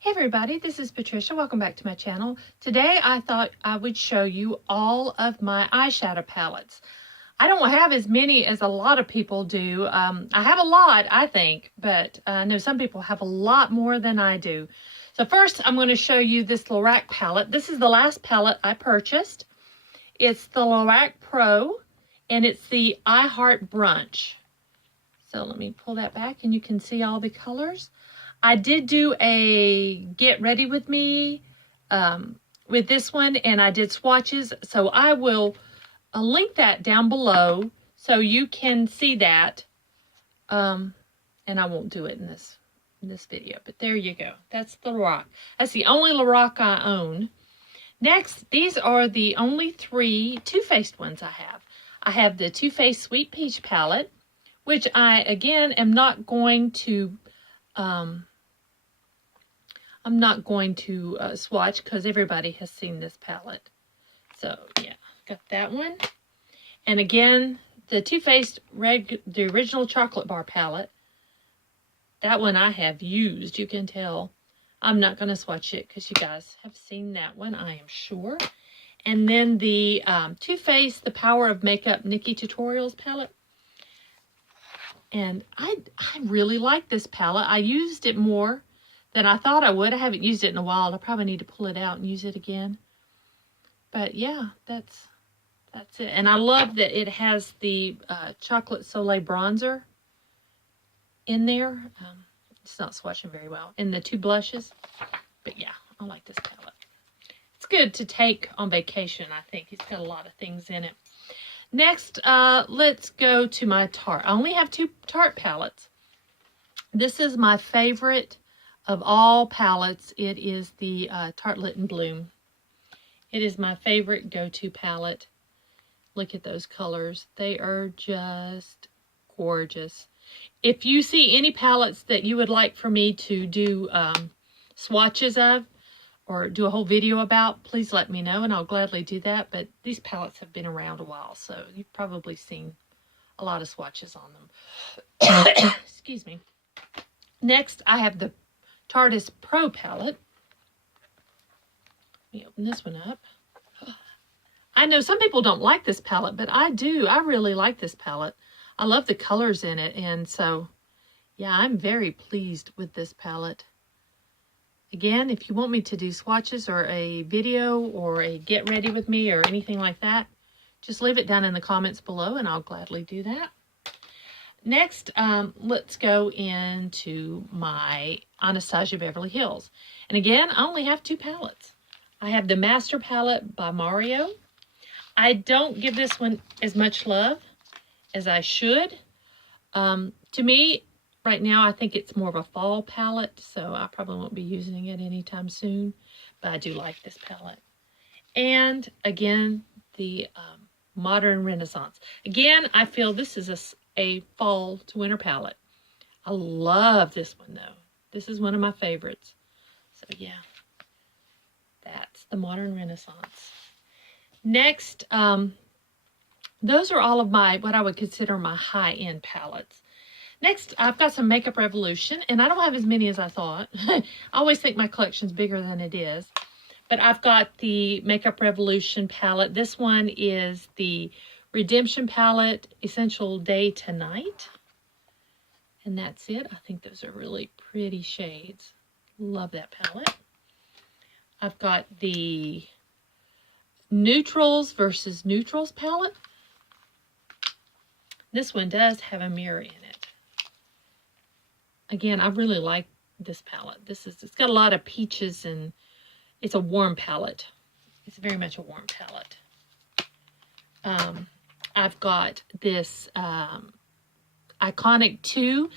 Hey everybody, this is Patricia. Welcome back to my channel. Today I thought I would show you all of my eyeshadow palettes. I don't have as many as a lot of people do. I have a lot, I think, but I know some people have a lot more than I do. So first I'm going to show you this Lorac palette. This is the last palette I purchased. It's the Lorac Pro and it's the I Heart Brunch. So let me pull that back and you can see all the colors. I did do a get ready with me with this one, and I did swatches, so I will link that down below so you can see that. And I won't do it in this video, but there you go. That's the Lorac. That's the only Lorac I own. Next, these are the only three Too Faced ones I have. I have the Too Faced Sweet Peach palette, which I again am not going to swatch because everybody has seen this palette. So yeah, got that one. And again, the Too Faced the original chocolate bar palette. That one I have used, you can tell. I'm not going to swatch it because you guys have seen that one, I am sure. And then the Too Faced The Power of Makeup Nikki Tutorials palette. And I really like this palette. I used it more than I thought I would. I haven't used it in a while. I probably need to pull it out and use it again. But yeah, that's it. And I love that it has the Chocolate Soleil bronzer in there. It's not swatching very well. And the two blushes. But yeah, I like this palette. It's good to take on vacation, I think. It's got a lot of things in it. Next, let's go to my Tarte. I only have two Tarte palettes. This is my favorite of all palettes. It is the Tarte Lit and Bloom. It is my favorite go-to palette. Look at those colors. They are just gorgeous. If you see any palettes that you would like for me to do swatches of, or do a whole video about, please let me know and I'll gladly do that. But these palettes have been around a while, so you've probably seen a lot of swatches on them. Excuse me. Next, I have the TARDIS Pro palette. Let me open this one up. I know some people don't like this palette, but I do. I really like this palette. I love the colors in it, and so, yeah, I'm very pleased with this palette. Again, if you want me to do swatches or a video or a get ready with me or anything like that, just leave it down in the comments below and I'll gladly do that. Next, let's go into my Anastasia Beverly Hills. And again, I only have two palettes. I have the Master Palette by Mario. I don't give this one as much love as I should. To me, right now, I think it's more of a fall palette, so I probably won't be using it anytime soon. But I do like this palette. And again, the Modern Renaissance. Again, I feel this is a fall to winter palette. I love this one, though. This is one of my favorites. So, yeah, that's the Modern Renaissance. Next, those are all of my, what I would consider my high-end palettes. Next, I've got some Makeup Revolution, and I don't have as many as I thought. I always think my collection's bigger than it is. But I've got the Makeup Revolution palette. This one is the Redemption palette, Essential Day to Night. And that's it. I think those are really pretty shades. Love that palette. I've got the Neutrals versus Neutrals palette. This one does have a mirror in it. Again, I really like this palette. It's got a lot of peaches and it's a warm palette. It's very much a warm palette. I've got this Iconic 2.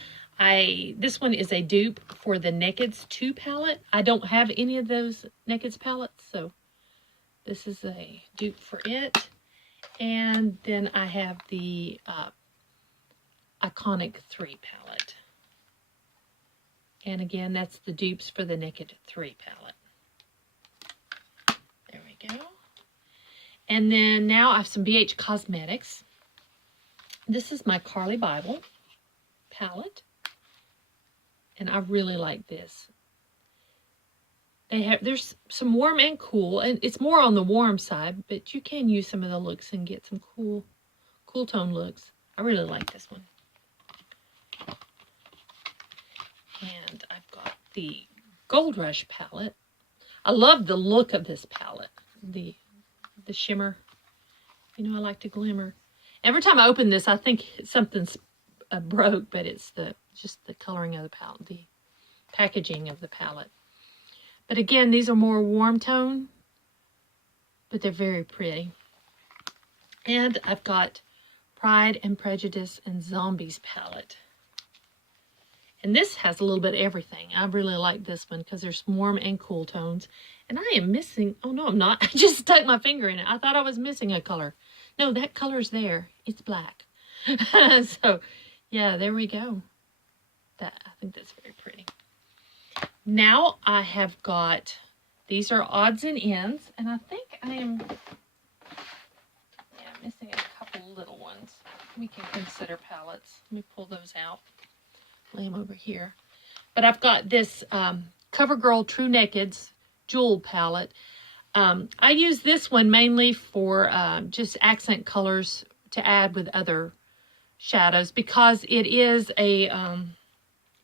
This one is a dupe for the Nakeds 2 palette. I don't have any of those Nakeds palettes, so this is a dupe for it. And then I have the Iconic 3 palette. And again, that's the dupes for the Naked 3 palette. There we go. And then now I have some BH Cosmetics. This is my Carly Bible palette. And I really like this. there's some warm and cool, and it's more on the warm side, but you can use some of the looks and get some cool tone looks. I really like this one. And I've got the Gold Rush palette. I love the look of this palette. The shimmer. You know, I like to glimmer. Every time I open this, I think something's broke, but it's just the coloring of the palette, the packaging of the palette. But again, these are more warm tone, but they're very pretty. And I've got Pride and Prejudice and Zombies palette. And this has a little bit of everything. I really like this one because there's warm and cool tones. And I am missing, oh no, I'm not. I just stuck my finger in it. I thought I was missing a color. No, that color's there. It's black. So, yeah, there we go. I think that's very pretty. Now I have got, these are odds and ends. And I think I am, missing a couple little ones. We can consider palettes. Let me pull those out. Lay them over here. But I've got this CoverGirl True Naked's Jewel palette. I use this one mainly for just accent colors to add with other shadows because it is a,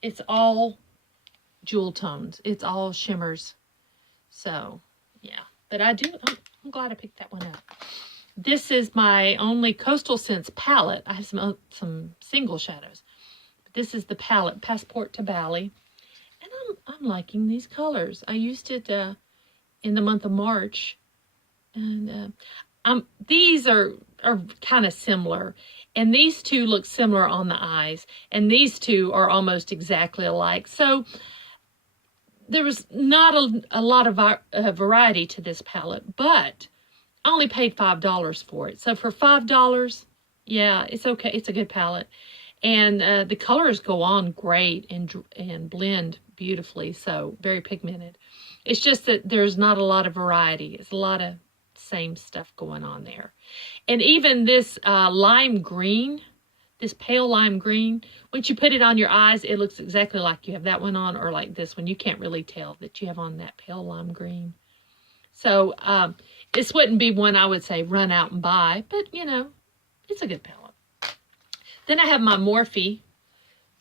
it's all jewel tones. It's all shimmers. So, yeah. But I'm glad I picked that one up. This is my only Coastal Scents palette. I have some single shadows. This is the palette, Passport to Bali. And I'm liking these colors. I used it in the month of March. And these are kind of similar. And these two look similar on the eyes. And these two are almost exactly alike. So there was not a lot of variety to this palette. But I only paid $5 for it. So for $5, yeah, it's okay. It's a good palette. And the colors go on great and blend beautifully, so very pigmented. It's just that there's not a lot of variety. It's a lot of same stuff going on there. And even this lime green, this pale lime green, once you put it on your eyes, it looks exactly like you have that one on or like this one. You can't really tell that you have on that pale lime green. So this wouldn't be one I would say run out and buy, but, you know, it's a good palette. Then I have my Morphe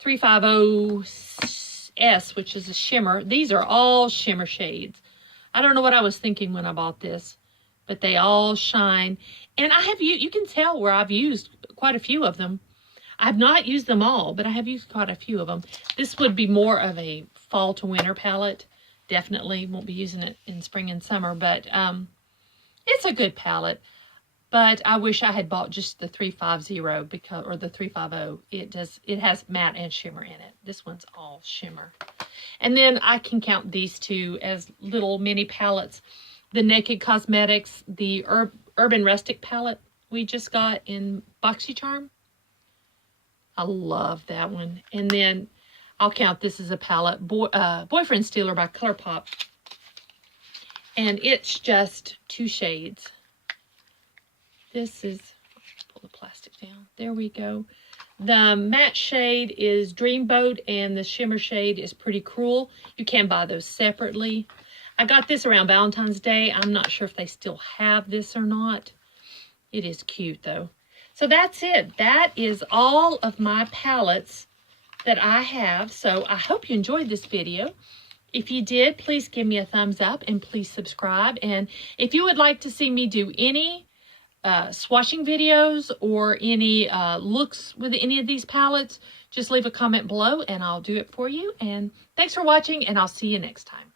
350S, which is a shimmer. These are all shimmer shades. I don't know what I was thinking when I bought this, but they all shine. And I have you can tell where I've used quite a few of them. I have not used them all, but I have used quite a few of them. This would be more of a fall to winter palette. Definitely won't be using it in spring and summer, but it's a good palette. But I wish I had bought just the 350 or the 350. It has matte and shimmer in it. This one's all shimmer. And then I can count these two as little mini palettes. The Naked Cosmetics, the Urban Rustic palette we just got in BoxyCharm. I love that one. And then I'll count this as a palette, Boyfriend Stealer by ColourPop. And it's just 2 shades. This is, pull the plastic down. There we go. The matte shade is Dreamboat and the shimmer shade is Pretty Cruel. You can buy those separately. I got this around Valentine's Day. I'm not sure if they still have this or not. It is cute though. So that's it. That is all of my palettes that I have. So I hope you enjoyed this video. If you did, please give me a thumbs up and please subscribe. And if you would like to see me do any swatching videos or any looks with any of these palettes, just leave a comment below and I'll do it for you. And thanks for watching, and I'll see you next time.